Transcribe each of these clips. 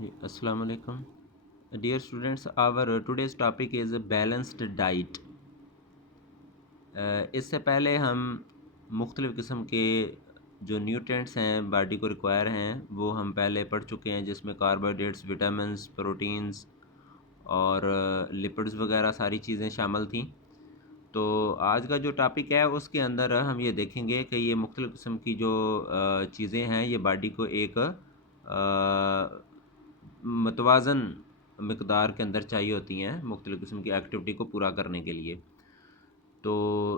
Assalamu alaikum. Dear students, our today's topic is balanced diet. इससे पहले हम मुख्तलिफ़ किस्म के जो न्यूट्रिएंट्स हैं बॉडी को रिक्वायर हैं वो हम पहले पढ़ चुके हैं, जिसमें कार्बोहाइड्रेट्स, विटामिन्स, प्रोटीन्स और लिपिड्स वगैरह सारी चीज़ें शामिल थीं। तो आज का जो टॉपिक है उसके अंदर हम ये देखेंगे कि ये मुख्तलिफ़ किस्म की जो चीज़ें हैं ये बॉडी को एक मतवाज़न मिकदार के अंदर चाहिए होती हैं मुख्तलिफ़ किस्म की एक्टिविटी को पूरा करने के लिए। तो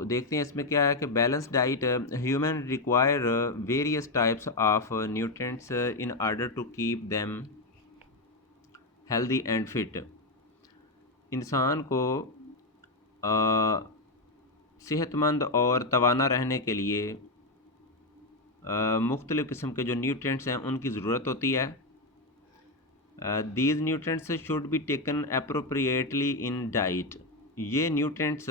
देखते हैं इसमें क्या है कि balance diet human require various types of nutrients in order to keep them healthy and fit. इंसान को सेहतमंद और तवाना रहने के लिए मुख्तलिफ़ किस्म के जो न्यूट्रिएंट्स हैं उनकी ज़रूरत होती है। These nutrients should be taken appropriately in diet. ये न्यूट्रिएंट्स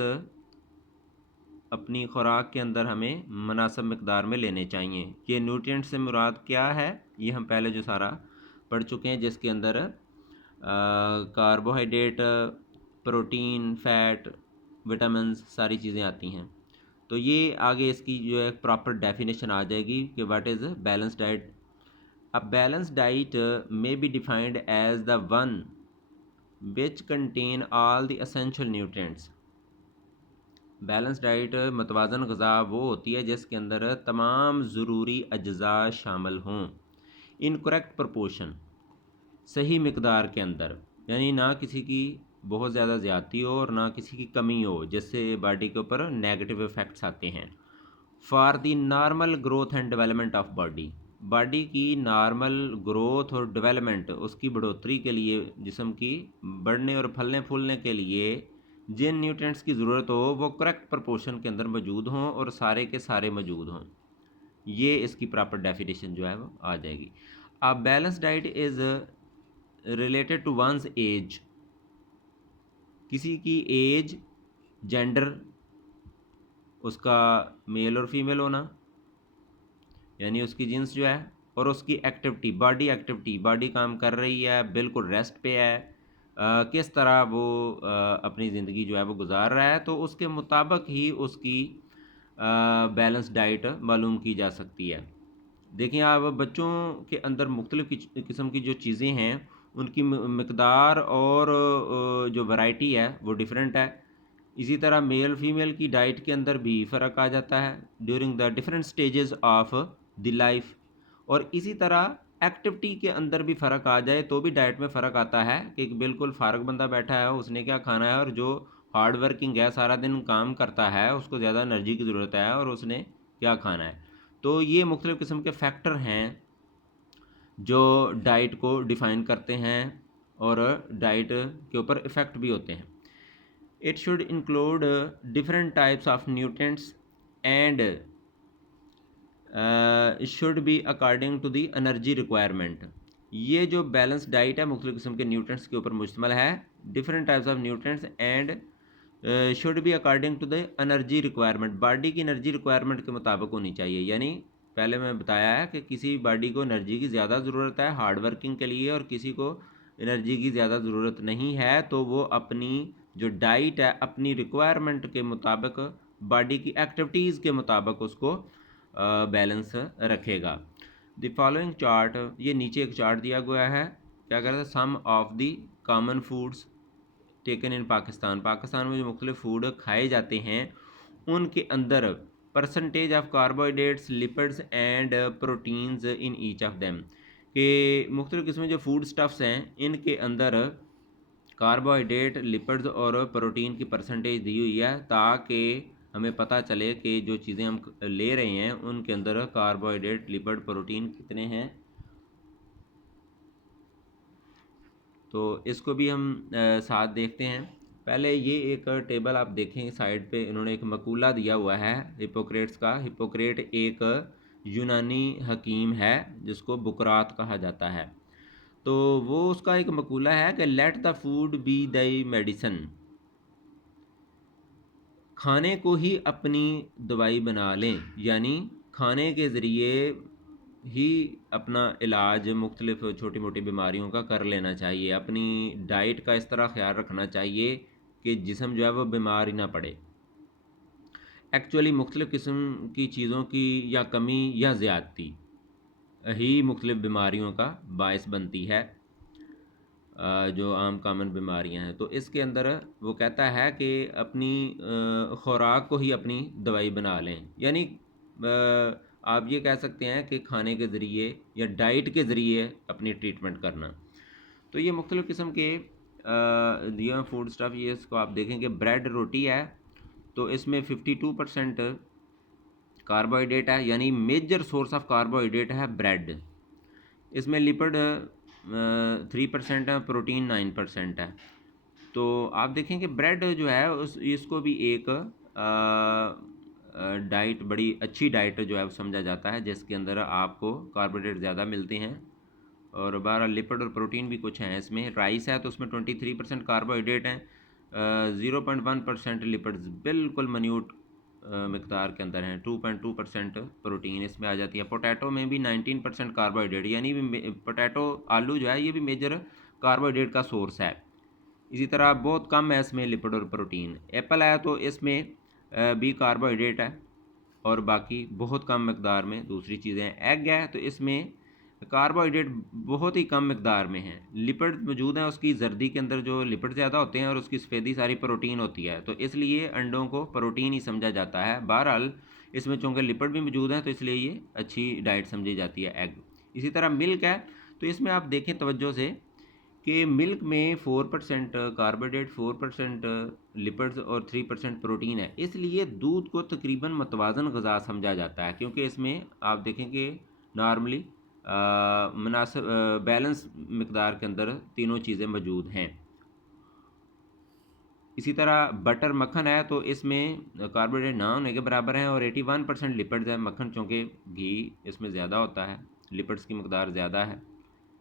अपनी खुराक के अंदर हमें मुनासिब मिकदार में लेने चाहिए। ये न्यूट्रिएंट से मुराद क्या है ये हम पहले जो सारा पढ़ चुके हैं, जिसके अंदर कार्बोहाइड्रेट, प्रोटीन, फैट, विटामिन्स सारी चीज़ें आती हैं। तो ये आगे इसकी जो है प्रॉपर डेफिनेशन आ जाएगी कि what is balance diet. A balance diet may be defined as the one which contain all the essential nutrients. Balance diet मतवाज़न ग़िज़ा वो होती है जिसके अंदर तमाम ज़रूरी अज्ज़ा शामिल हों इन करेक्ट प्रपोर्शन, सही मिकदार के अंदर, यानी ना किसी की बहुत ज़्यादा ज़्यादती हो और ना किसी की कमी हो, जिससे बॉडी के ऊपर नेगेटिव इफ़ेक्ट्स आते हैं। For the normal growth and development of body, body की नॉर्मल ग्रोथ और डेवलपमेंट, उसकी बढ़ोतरी के लिए, जिस्म की बढ़ने और फलने फूलने के लिए जिन न्यूट्रिएंट्स की ज़रूरत हो वो करेक्ट प्रपोर्शन के अंदर मौजूद हों और सारे के सारे मौजूद हों। ये इसकी प्रॉपर डेफिनेशन जो है वो आ जाएगी। A balance diet is related to once age. किसी की एज, जेंडर, उसका मेल और फीमेल होना, यानी उसकी जिन्स जो है, और उसकी एक्टिविटी, बॉडी काम कर रही है, बिल्कुल रेस्ट पे है, किस तरह वो अपनी ज़िंदगी जो है वो गुजार रहा है, तो उसके मुताबिक ही उसकी बैलेंस डाइट मालूम की जा सकती है। देखिए आप बच्चों के अंदर मुख्तलिफ़ किस्म की जो चीज़ें हैं उनकी मकदार और जो वैरायटी है वो डिफरेंट है। इसी तरह मेल फीमेल की डाइट के अंदर भी फ़र्क आ जाता है during the different stages of the life. और इसी तरह एक्टिविटी के अंदर भी फ़र्क आ जाए तो भी डाइट में फ़र्क आता है कि एक बिल्कुल फ़ारग बंदा बैठा है उसने क्या खाना है, और जो हार्ड वर्किंग है, सारा दिन काम करता है, उसको ज़्यादा एनर्जी की ज़रूरत है, और उसने क्या खाना है। तो ये मुख्तलिफ़ किस्म के फैक्टर हैं जो डाइट को डिफ़ाइन करते हैं और डाइट के ऊपर इफ़ेक्ट भी होते हैं। It should include different types of nutrients and should be according to the energy requirement. ये जो बैलेंस डाइट है मुख्तलिफ़ किस्म के न्यूट्रिएंट्स के ऊपर मुश्तमिल है। Different types of nutrients and should be according to the energy requirement. Body की एनर्जी रिक्वायरमेंट के मुताबिक होनी चाहिए। यानी पहले मैं बताया है कि किसी बॉडी को एनर्जी की ज़्यादा ज़रूरत है हार्ड वर्किंग के लिए, और किसी को एनर्जी की ज़्यादा ज़रूरत नहीं है, तो वो अपनी जो डाइट है अपनी रिक्वायरमेंट के मुताबिक, बॉडी की एक्टिविटीज़ के मुताबिक उसको बैलेंस रखेगा। द फॉलोइंग चार्ट, ये नीचे एक चार्ट दिया गया है, क्या कहते हैं, some of the common foods taken in Pakistan. Pakistan में जो मुख्तलिफ फूड खाए जाते हैं उनके अंदर percentage of carbohydrates, lipids and proteins in each of them, के मुख्तलिफ किस्म जो फूड स्टफ्स हैं इनके अंदर कार्बोहाइड्रेट, लिपिड्स और प्रोटीन की परसेंटेज दी हुई है, ताकि हमें पता चले कि जो चीज़ें हम ले रहे हैं उनके अंदर कार्बोहाइड्रेट, लिपिड, प्रोटीन कितने हैं। तो इसको भी हम साथ देखते हैं। पहले ये एक टेबल आप देखें, साइड पे इन्होंने एक मकूला दिया हुआ है हिप्पोक्रेट्स का। हिप्पोक्रेट एक यूनानी हकीम है जिसको बुकरात कहा जाता है। तो वो उसका एक मकूला है कि let the food be the medicine. खाने को ही अपनी दवाई बना लें, यानी खाने के ज़रिए ही अपना इलाज मुख्तलिफ छोटी मोटी बीमारियों का कर लेना चाहिए। अपनी डाइट का इस तरह ख्याल रखना चाहिए कि जिस्म जो है वो बीमार ही ना पड़े। एक्चुअली मुख्तलिफ किस्म की चीज़ों की या कमी या ज़्यादती ही मुख्तलिफ बीमारियों का बायस बनती है, जो आम कामन बीमारियां हैं। तो इसके अंदर वो कहता है कि अपनी खुराक को ही अपनी दवाई बना लें, यानी आप ये कह सकते हैं कि खाने के ज़रिए या डाइट के ज़रिए अपनी ट्रीटमेंट करना। तो ये मुख्तलिफ़ किस्म के दिया फूड स्टफ़, ये इसको आप देखेंगे ब्रेड रोटी है तो इसमें 52% कार्बोहाइड्रेट है, यानी मेजर सोर्स ऑफ कार्बोहाइड्रेट है ब्रेड। इसमें लिपिड 3% है, प्रोटीन 9% है। तो आप देखें कि ब्रेड जो है उस इसको भी एक डाइट, बड़ी अच्छी डाइट जो है वो समझा जाता है, जिसके अंदर आपको कार्बोहाइड्रेट ज़्यादा मिलते हैं और 12 लिपिड और प्रोटीन भी कुछ हैं। इसमें राइस है तो उसमें 23% कार्बोहाइड्रेट हैं, 0.1% लिपिड्स बिल्कुल मन्यूट मकदार के अंदर हैं, 2.2% प्रोटीन इसमें आ जाती है। पोटैटो में भी 19% कार्बोहाइड्रेट, यानी पोटैटो आलू जो है ये भी मेजर कार्बोहाइड्रेट का सोर्स है। इसी तरह बहुत कम है इसमें लिपिड और प्रोटीन। एप्पल है तो इसमें भी कार्बोहाइड्रेट है और बाकी बहुत कम मकदार में दूसरी चीज़ें हैं। एग है तो इसमें कार्बोहाइड्रेट बहुत ही कम मकदार में है, लिपिड मौजूद हैं उसकी जर्दी के अंदर जो लिपिड ज़्यादा होते हैं और उसकी सफ़ेदी सारी प्रोटीन होती है, तो इसलिए अंडों को प्रोटीन ही समझा जाता है। बहरहाल इसमें चूँकि लिपिड भी मौजूद हैं तो इसलिए ये अच्छी डाइट समझी जाती है एग। इसी तरह मिल्क है तो इसमें आप देखें तवज्जो से कि मिल्क में 4% कार्बोहाइड्रेट, 4% लिपिड्स और 3% प्रोटीन है, इसलिए दूध को तकरीबन मतवाज़न ग़िज़ा समझा जाता है, क्योंकि इसमें आप देखें कि नॉर्मली मुनासिब बैलेंस मकदार के अंदर तीनों चीज़ें मौजूद हैं। इसी तरह बटर मक्खन है तो इसमें कार्बोहाइड्रेट ना होने के बराबर है और 81% लिपिड्स है। मक्खन चूँकि घी इसमें ज़्यादा होता है, लिपिड्स की मकदार ज़्यादा है,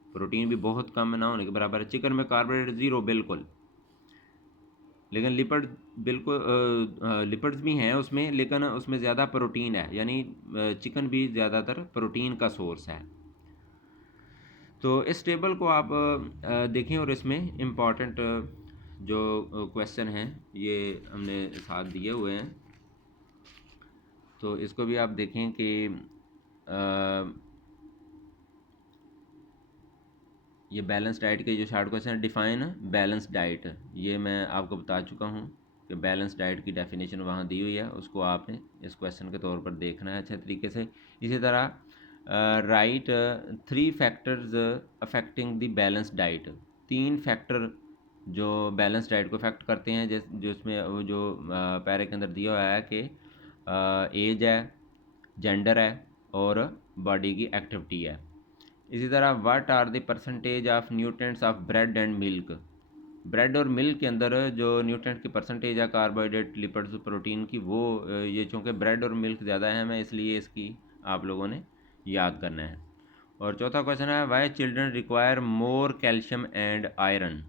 प्रोटीन भी बहुत कम ना होने के बराबर है। चिकन में कार्बोहाइड्रेट ज़ीरो बिल्कुल, लेकिन लिपिड बिल्कुल लिपिड्स भी हैं उसमें, लेकिन उसमें ज़्यादा प्रोटीन है, यानी चिकन भी ज़्यादातर प्रोटीन का सोर्स है। तो इस टेबल को आप देखें और इसमें इम्पॉर्टेंट जो क्वेश्चन हैं ये हमने साथ दिए हुए हैं, तो इसको भी आप देखें कि ये बैलेंस डाइट के जो शार्ट क्वेश्चन है, डिफ़ाइन बैलेंस डाइट, ये मैं आपको बता चुका हूँ कि बैलेंस डाइट की डेफिनेशन वहाँ दी हुई है, उसको आपने इस क्वेश्चन के तौर पर देखना है अच्छे तरीके से। इसी तरह right 3 factors affecting the balance diet, 3 factor जो बैलेंस डाइट को अफेक्ट करते हैं, जो इसमें वो जो पैरे के अंदर दिया हुआ है कि एज है, जेंडर है और बॉडी की एक्टिविटी है। इसी तरह what are the percentage of nutrients of bread and milk, bread और मिल्क के अंदर जो न्यूट्रिएंट की परसेंटेज है कार्बोहाइड्रेट, लिपिड्स, प्रोटीन की, वो ये चूँकि ब्रेड और मिल्क ज़्यादा है मैं इसलिए इसकी आप लोगों ने याद करना है। और चौथा क्वेश्चन है why children require more calcium and iron,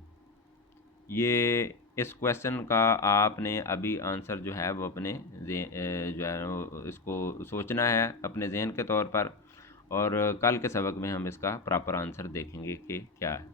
ये इस क्वेश्चन का आपने अभी आंसर जो है वो अपने जो है वो इसको सोचना है अपने जहन के तौर पर, और कल के सबक में हम इसका प्रॉपर आंसर देखेंगे कि क्या है।